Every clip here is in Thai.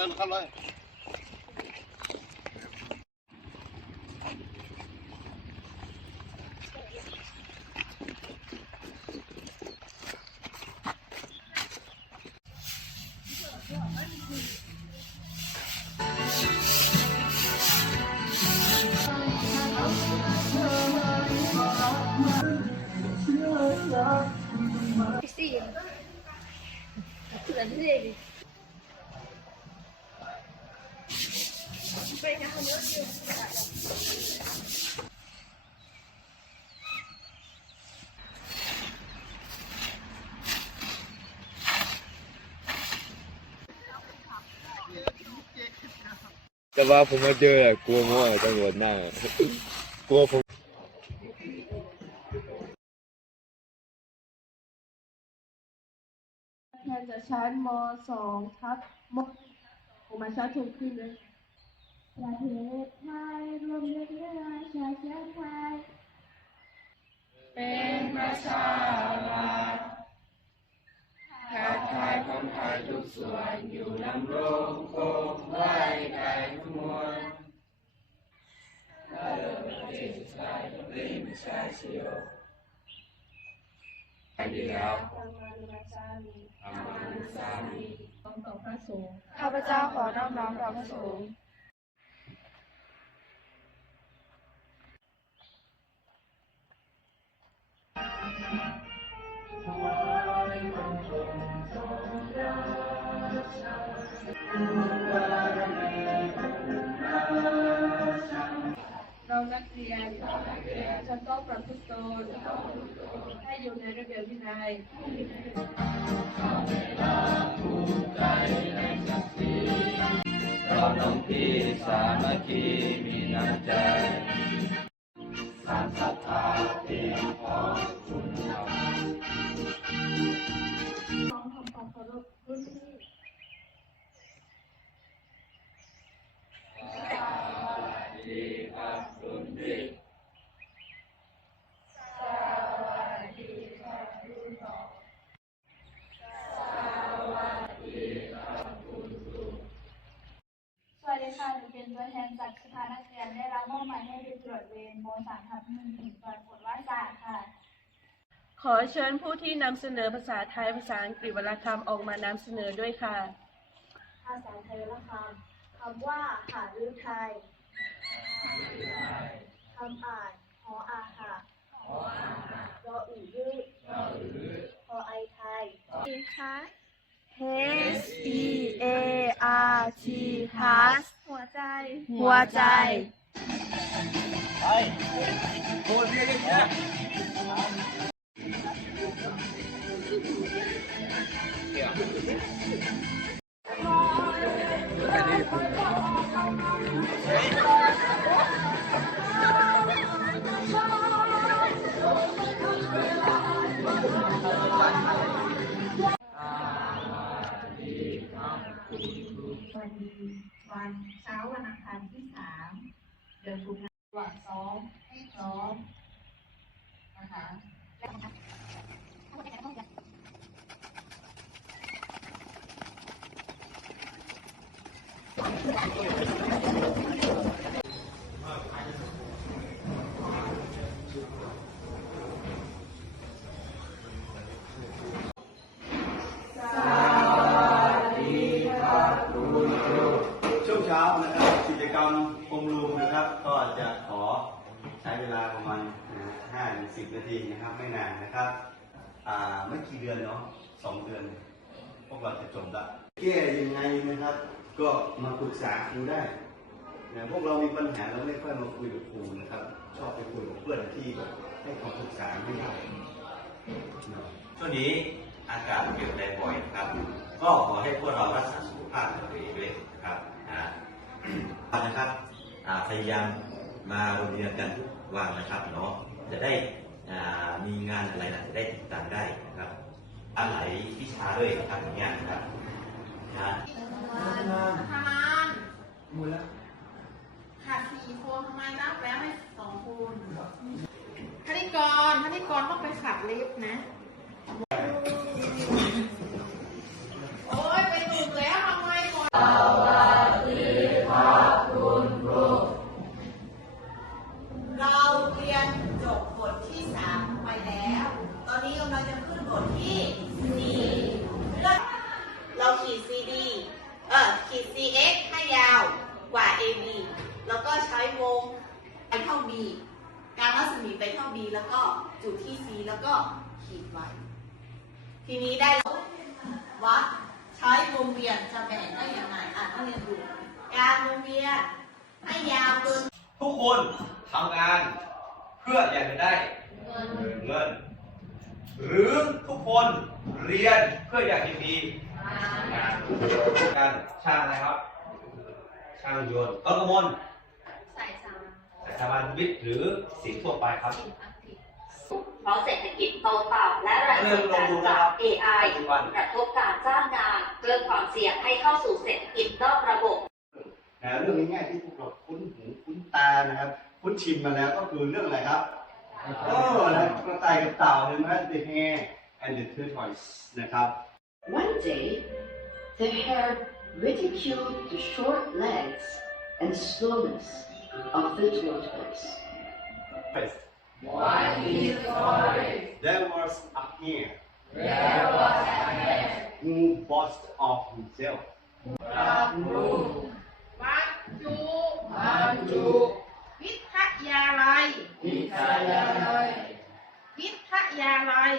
เลยเข้าเลย Sì. Scusa, devi. แต่ว่าผมมาเจออะกลัวมั่วตำรวจหน้ากลัวผม แทนจะชั้นมสองทับมผมมาชั้นถูกขึ้นเลย ประเทศไทยรวมเลือดเนื้อชาติเชื้อไทย เจ้าขอน้อมน้อมต่อพระสงเรานักเรียนจะต้องประพฤติตนให้อยู่ในระเบียบวินัย น้องพี่สามัคคีมีน้ำใจ สามทับหนึ่งถึงตรวจผลว่าศาสตร์ค่ะ ขอเชิญผู้ที่นำเสนอภาษาไทยภาษาอังกฤษวรรณคำออกมานำเสนอด้วยค่ะ ภาษาไทยละคำคำว่าหาลือไทยคำอ่านหออาหะรออือยืดพอไอไทยดีคะ H E A R T Heart หัวใจ หัวใจ วั รมโฮมรูมนะครับ ก็จะขอใช้เวลาประมาณห้าถึงสิบนาทีนะครับไม่นานนะครับอ่าไม่กี่เดือนเนาะสองเดือน พวกเราจะจบละแก้ยังไงนะครับ ก็มาปรึกษาครูได้นะพวกเรามีปัญหาเราไม่ค่อยมาคุยกับครูนะครับ ชอบไปคุยกับเพื่อนที่ให้คำปรึกษาไม่ได้ช่วงนี้อากาศเปลี่ยนแปลงบ่อยนะครับ ก็ขอให้พวกเรารักษาสุขภาพของตัวเองด้วยนะครับนะครับ พยายามมาโรงเรียนกันทุกวันนะครับเนาะจะได้มีงานอะไรนะจะได้ติดตามได้นะครับอาหลายวิชาด้วยนะครับอย่างเงี้ยนะครับนะทำงานขาดสี่คนทำไมนับแล้วให้สองคนธนิกรธนิกรต้องไปขับลิฟต์นะ วงไปเท่า B การรัศมีไปเท่า B แล้วก็จุดที่ C แล้วก็ขีดไว้ ทีนี้ได้แล้ววัดใช้วงเวียนจะแบ่งได้ยังไงอะต้องเรียนดูการวงเวียนให้ยาวเกินทุกคนทำงานเพื่ออยากจะได้เงิน หรือทุกคนเรียนเพื่ออยากจะมีงานการช่างอะไรครับ ช่างยนต์ต้นกระมลใส่สาม สายสามัญวิทย์หรือศิลป์ทั่วไปครับ เพราะเศรษฐกิจโตต่ำและแรงกดดันจาก AI กระทบการจ้างงานเพิ่มความเสี่ยงให้เข้าสู่เศรษฐกิจนอกระบบนะเรื่องง่ายๆที่พวกเราคุ้นหูคุ้นตานะครับ คุ้นชินมาแล้วก็คือเรื่องอะไรครับโอ้นะกระต่ายกับเต่าเห็นไหม the hare and the tortoise นะครับ One day, the hare ridiculed the short legs and slowness of the tortoise. First, What is story? there was a hare There was a hare. who boasted of himself รับรู้ วัดจุ มันจุ วิทยาลัย วิทยาลัย วิทยาลัย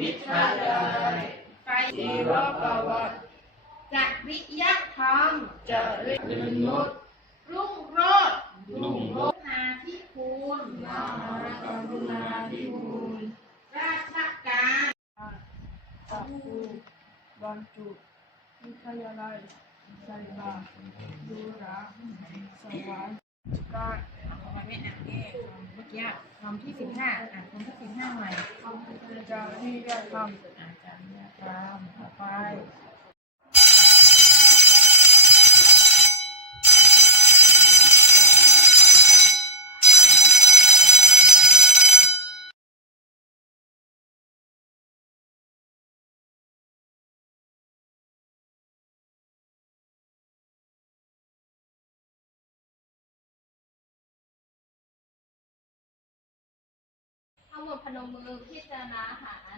วิทยาลัย ไป ชีวประวัติ จริยธรรม จริยนุษย์ รุ่งโรจน์ ลุงรถนาธิคูณมหากรุณาธิคุณราชการจับปูบรรจุวิทยาลัยใส่บาดูราสวรรค์ก็เอาไปไม่อ่านเมื่อกี้คำที่สิบห้าอ่านคำที่สิบห้าใหม่คำที่จารียธรรมอาจารย์ธรรมต่อไป ทั้งหมดพนมมือพิจารณาหาร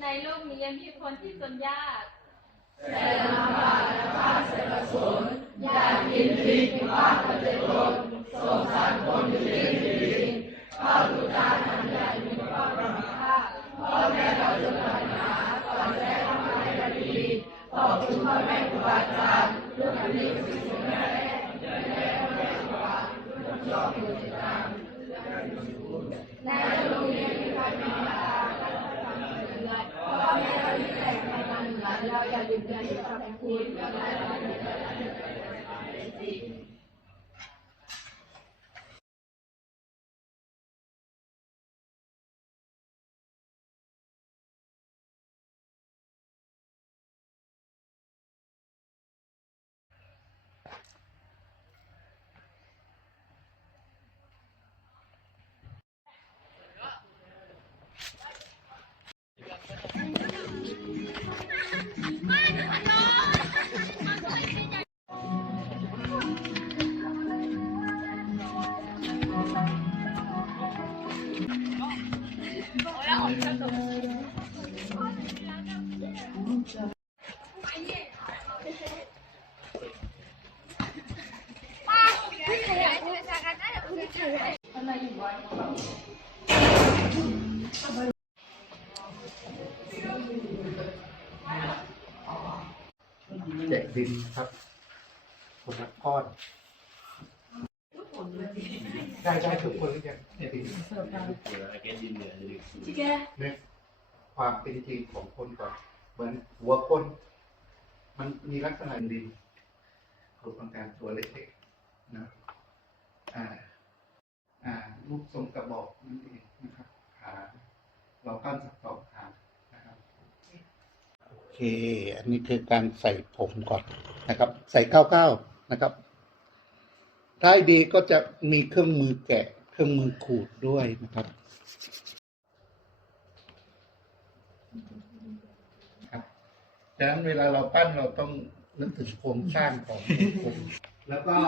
ในโลกนี้ยังมีคนที่จนยากแต่ลำบากและข้าเสรสนอยากกินพริกบ้านประเจตนสงสารคนอยู่ในดินข้าวดูตาทำใหญ่มีความรำคาญพ่อแม่เราจนปัญหาก่อนแจ้ทำอะไรก็ดีขอบคุณพ่อแม่ครูบาอาจารย์ลูกอันนี้เป็นสิ่งที่แม่แม่พ่อแม่ครูบาชอบผู้ติดตามในโรงเรียนมีความมีตาพ่อแม่เราที่แต่งงานเหมือน เราอย่ แจกดินครับคนละก้อน ได้ได้ทุกคนหรือยังเนี่ยดินเนี่ยความเป็นจริงของคนก่อนเหมือนหัวคน มันมีลักษณะดินคนต้องการตัวเล็กๆนะอ่า รูปทรงกระบอกนั่นเองนะครับขาเราปั้นสักสองขานะครับโอเค อันนี้คือการใส่ผมก่อนนะครับ ใส่เก้าเก้านะครับ ถ้าให้ดีก็จะมีเครื่องมือแกะ เครื่องมือขูดด้วยนะครับครับดังนั้นเวลาเราปั้นเราต้องนึกถึงโครงสร้างของผม แล้วก็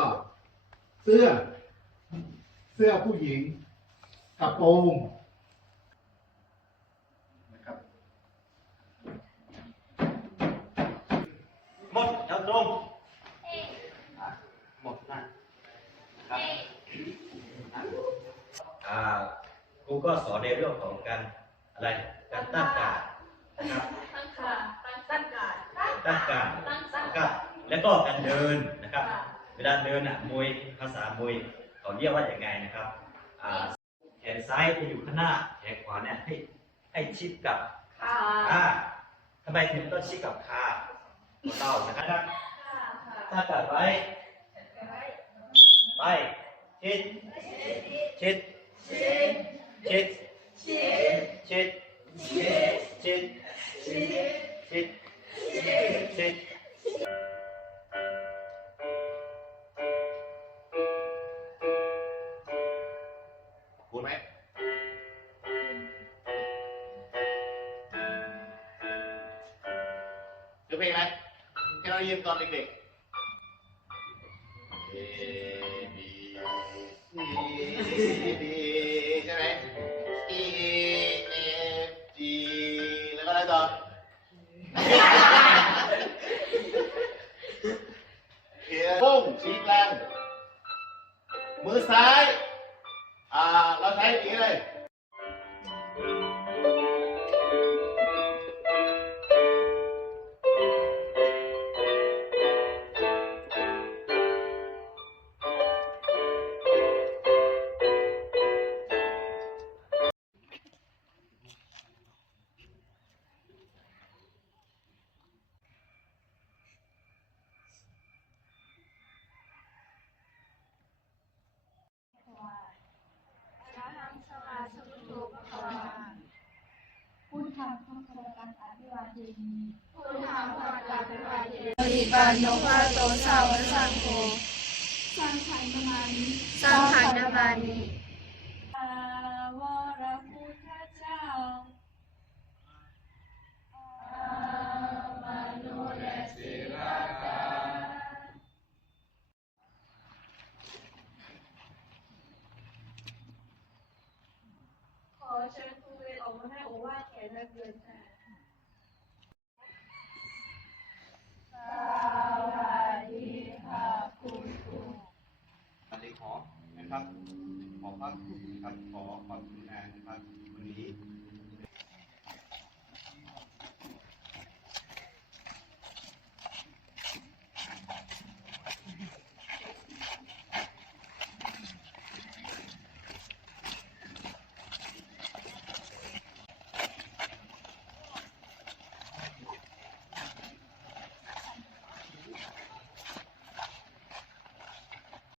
เสื้อ เสื้อผู้หญิงกระโปรงนะครับหมดแล้วตรงหมดนะครับอ่าครูก็สอนในเรื่องของการอะไรการตั้งการนะครับตั้งการตั้งการตั้งการตั้งการแล้วก็การเดินนะครับ เวลาเดินอะมวยภาษามวย เขาเรียกว่าอย่างไงนะครับอ่าแขนซ้ายจะอยู่ข้างหน้าแขนขวาเนี่ยให้ให้ชิดกับขาขาทำไมถึงต้องชิดกับขาของเรานะครับ ถ้ากัดไว้ไปชิดชิดชิดชิดชิดชิดชิดพูด คือเพลงอะไรที่เราเรียนตอนเด็กๆ A B C D ใช่ไหม E F G แล้วก็อะไรต่อ เขียนโป้งชี้กลางมือซ้าย อภิวาเทมิปริปันโนภาโตสาวกสังโฆสร้างขันธมานิสังขันธบานิอาวรพุทธเจ้าขอเชิญครูเวรออกมาให้โอวาทแก่นักเรียน